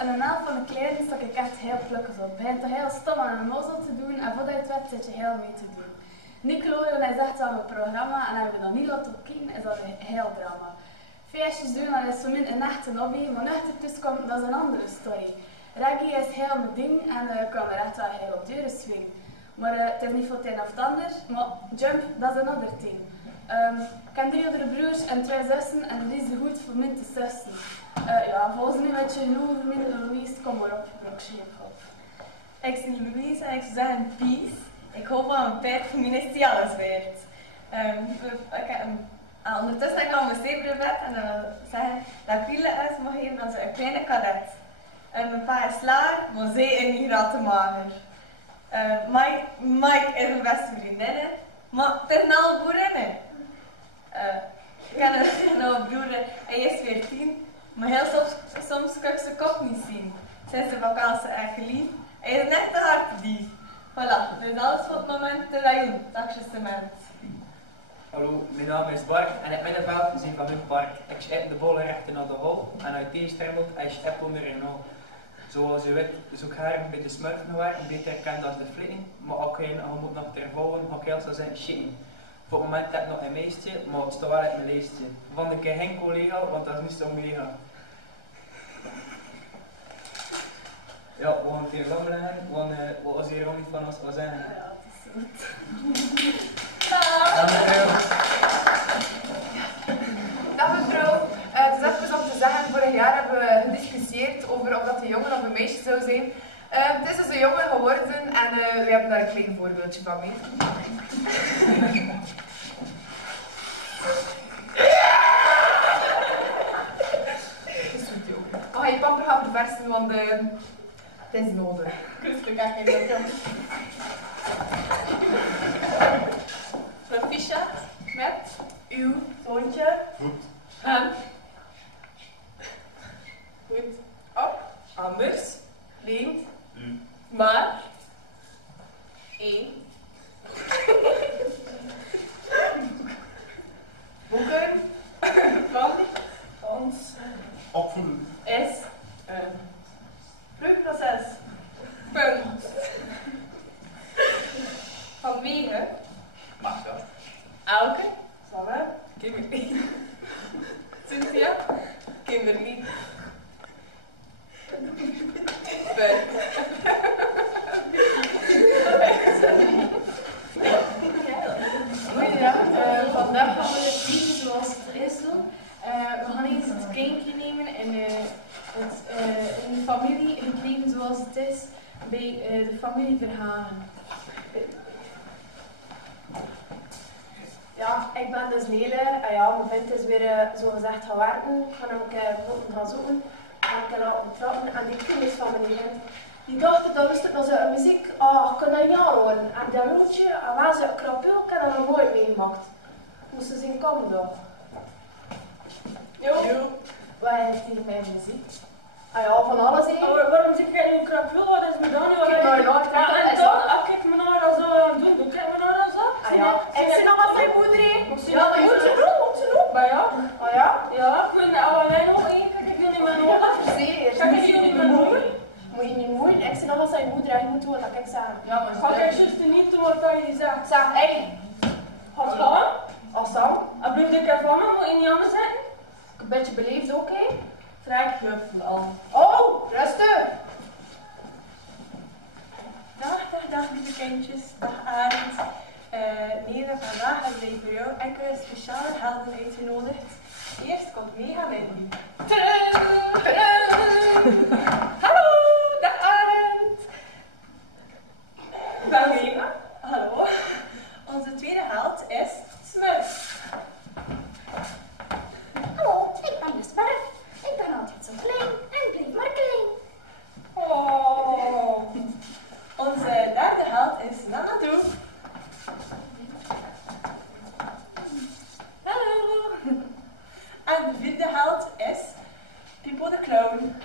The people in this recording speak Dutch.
en een naam van de kleding stak ik echt heel plukkig op. Het begint toch heel stom aan een nozel te doen en voordat je het weet zit je heel mee te doen. Nickelodeon hij zegt aan mijn programma en hebben we nog niet laten kijken, is dat een heel drama. Feestjes doen, dat is zo min een echte hobby, maar nuchter tussenkomt, dat is een andere story. Reggae is heel mijn ding en kan er echt wel heel op deuren swingen. Maar het is niet voor het een of het ander, maar jump, dat is een ander ding. Ik heb 3 andere broers en 2 zussen en die is goed voor min te zussen. Ja, volgens mij met je genoeg voor min Louise, kom maar op, op. Ik ben Louise en ik zou zeggen peace. Ik hoop dat een tijd feministisch alles werd. Ondertussen heb ik al mijn steekbrevet en dan wil zeggen dat ik Wiele is mag geven aan een kleine kadet. Mijn pa is klaar, maar zij is niet te mager. Mike is mijn beste vriendin, maar het is een oude boerinnen. Ik heb een broer, hij is 14, maar heel soms kan ik zijn kop niet zien. Sinds de vakantie echt lief. Hij is net te hard dief. Voilà, dus alles voor het moment te rijden, taxistement. Hallo, mijn naam is Bart en het middenveld is een van hun park. Ik schep de bollen rechter naar de hol en uit deze stremmelt hij schep onder een hol. Zoals u weet, is ook haar bij de smurfen gewerkt, beter herkend als de flitting, maar ook je moet nog ter volgen, maar ik heel zou zijn shitting. Voor het moment heb ik nog een meestje, maar het staat wel uit mijn lijstje. Van de keer geen collega, want dat is niet zo mega. Ja, we gaan het hier lang leggen, want wat was hier ook niet van ons wil zeggen. Ja, het is goed. Dag mevrouw, het is even om te zeggen, vorig jaar hebben we gediscussieerd over of dat een jongen of een meisje zou zijn. Het is dus een jongen geworden en we hebben daar een klein voorbeeldje van mee. Dat is goed jongen. We gaan je pamper gaan verversen, want het is nodig. Rustig aan kijken. Proficiat met uw zoontje. Goed. Goed. Op. Anders. Leent. U. Maar. 1. Boeken. Van. Ons. Opvoeden. Is. Een. Vluchtproces. Punt. Vanwege. Mag dat? Elke. Sanne. Kimberly. Cynthia. Kimberly. Punt. Goeiedag, vandaag gaan we het eten zoals het is doen. We gaan eens het kindje nemen en in de familie gekregen zoals het is bij de familie Verhagen. Ja, ik ben dus Nele en ja, mijn vriend is weer zo gezegd gaan werken. Ik ga hem gaan zoeken en ik laten trappen en die kinders van mijn vriend. Die dachten dat wist ik dat ze muziek kunnen niet horen. En dat woordje, en waar ze een krapul, ik heb dat nog nooit meegemaakt. Moesten ze zien komen dan. Jo, wat heeft hier mijn muziek? Ah ja, van alles hè. Waarom zit jij nu een krapul? Wat is me dan? Kijk maar naar het raam en zo. Kijk me naar dat zo aan doen. Doe kijk me naar dat zo. Ah ja, ik zie nog wat mijn moeder hè. Ja, dat moet ze doen, moet ze doen. Maar ja. Ah ja? Ja, ik vind alleen nog één. Kijk, ik wil niet meer nog. Zeker. Kijk, ik wil niet meer nog. Moet je niet moeien? Ik zie nog wat zijn moeder en je moet doen wat ik zeg. Ja, maar ga jij juist niet doen wat je zegt. Zeg, hé. Gaat gaan? Als dan? En bloed ik ervan, moet je niet anders zeggen? Een beetje beleefd ook hè. Vraag juffrouw al. Oh, rustig. Dag lieve kindjes. Dag Arend. Nele, vandaag hebben wij voor jou enkele speciale helden uitgenodigd. Eerst komt Mega Mindy. Hallo, dag Arend. Dag Mega. Hallo. Onze tweede held is Smurf. Hallo, ik ben de Smurf. Ik ben altijd zo klein en blijf maar klein. Oh. Onze derde held is Nanadu. Hallo. En de vierde held is Pipo de Clown.